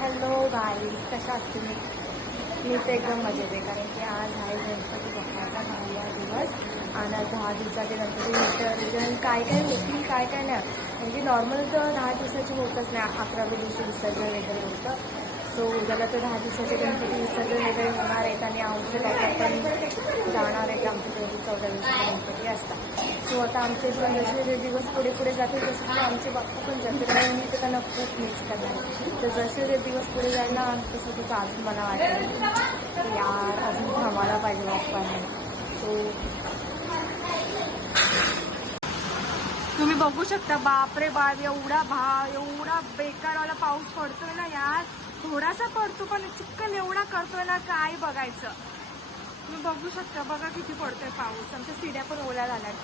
Hello guys, कशा आहात तुम्ही? मी तर एकदम मजेत आहे, कारण की आज आहे गणपती बाप्पाचा 10वा दिवस आणि 10 दिवसाचे गणपती विसर्जन काय काय होतील काय काय नाही. म्हणजे नॉर्मल तर 10 दिवसाचे होतच नाही, 11व्या दिवशी विसर्जन वगैरे होतं. सो उद्याला तर 10 दिवसाचे गणपती विसर्जन वगैरे होणार आहेत आणि आमचे बाप्पा पण जाणार आहे की आमच्या घरी 14 दिवसाचे गणपती असतात. सो आता आमचे पण जसे दिवस पुढे पुढे जातील तसे आमचे बाप्पा पण जातील आणि मी तर त्यांना खूप मिस करणार. तर जसे जे दिवस पुढे जाईल ना तसं तसं अजून मला वाटेल की यार अजून थांबायला पाहिजे बाप्पाने. सो तुम्ही बघू शकता, बापरे बाप, एवढा बेकारवाला पाऊस पडतोय ना यार. थोडासा पडतो पण चिक्कल एवढा करतोय ना, काय बघायचं. तुम्ही बघू शकता, बघा किती पडतोय पाऊस. आमच्या सीड्या पण ओल्या झाल्यात.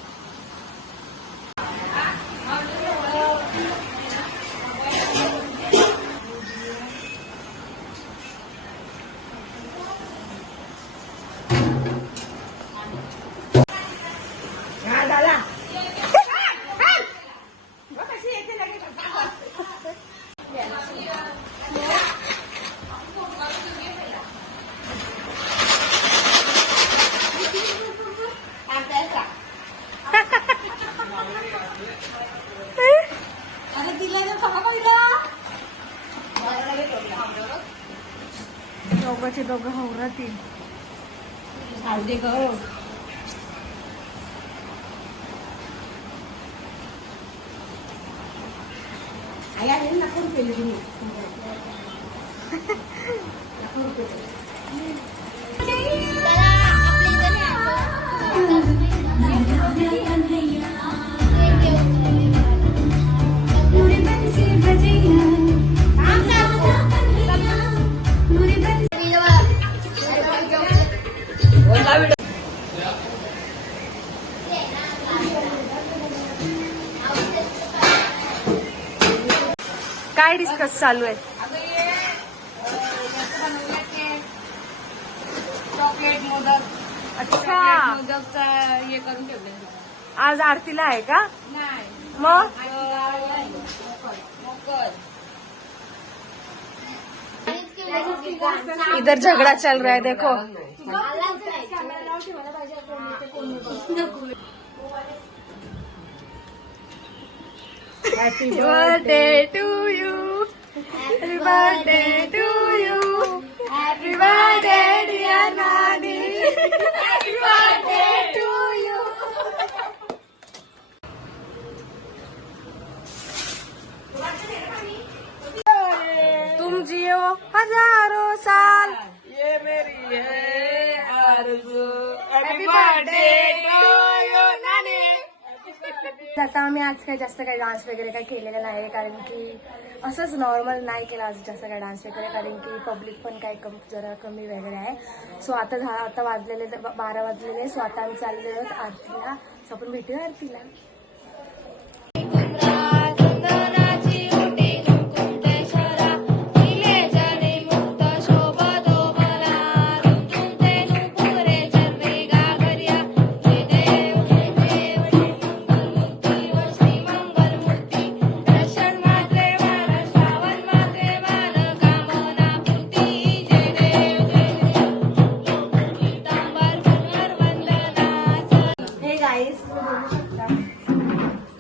दोघांचे दोघं हवरातील काय डिस्कस चालू आहे? चॉकलेट मोदक. अच्छा, मोदकचा हे करून ठेवले. आज आरतीला आहे का? नाही, मग इधर झगड़ा चल रहा है, देखो. Happy birthday to you. Happy birthday to you. Happy birthday dear Nani. Happy birthday to you. तुम जियो हजारों साल, ये मेरी है आरज़ू. Happy birthday to you Nani. आता आम्ही आज काही जास्त काही डान्स वगैरे काही केलेला नाही, कारण की असंच नॉर्मल नाही केला आज जास्त काही डान्स वगैरे, कारण की पब्लिक पण काही जरा कमी वगैरे आहे. सो आता वाजलेले 12 वाजलेले. सो आता आम्ही चाललेलो आहोत आरतीला. सो आपण भेटूया आरतीला.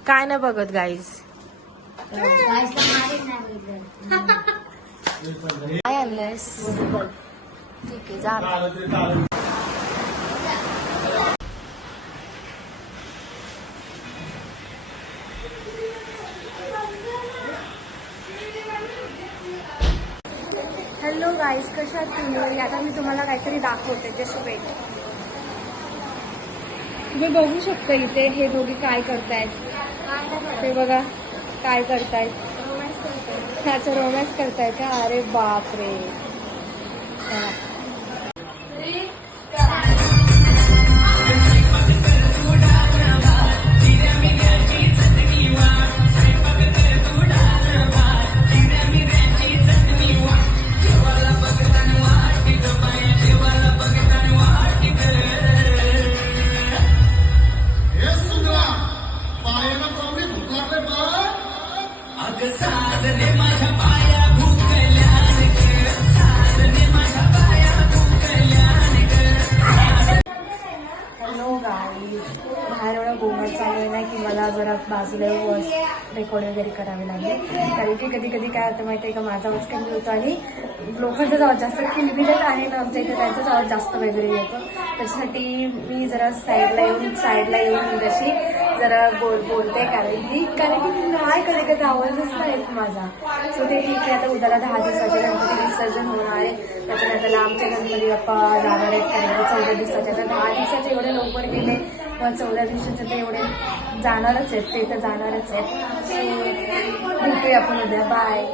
काय नाही बघत गाईज. काय आणलंयस? ठीक आहे, जा. हॅलो गाईज, कशा आहात तुम्ही? आता मी तुम्हाला काहीतरी दाखवते, जस्ट वेट. तुम्ही बघू शकता इथे हे दोघी काय करतायत. ते बघा काय करतायत. ह्याचं रोमॅन्स करताय का? अरे बापरे. साजरे माझ्या पाया भूकल्या बाजूला वॉइस रेकॉर्ड वगैरे करावे लागले. कारण की कधी कधी काय होतं माहिती आहे का, माझा आवाज कमी होतो आणि लोकांचाच आवाज जास्त किलबिलत आहे ना आमच्या इथे, त्यांचाच आवाज जास्त वगैरे येतो. त्याच्यासाठी मी जरा साईडला येऊन जशी जरा बोलते. कारण की नाही कधी कधी आवाजच नाही येत माझा. सो ते ठीक आहे. आता उद्याला 10 दिवसाचे गणपती विसर्जन होणार आहे. त्याच्यानंतर आमचे गणपती बाप्पा जाणार आहेत. कारण 14 दिवसाचे, आता 10 दिवसाचे एवढे लवकर गेले, मग 14 दिवसाचे ते एवढे जाणारच आहेत, ते तर जाणारच आहेत. सो भेटूया आपण उद्या. बाय.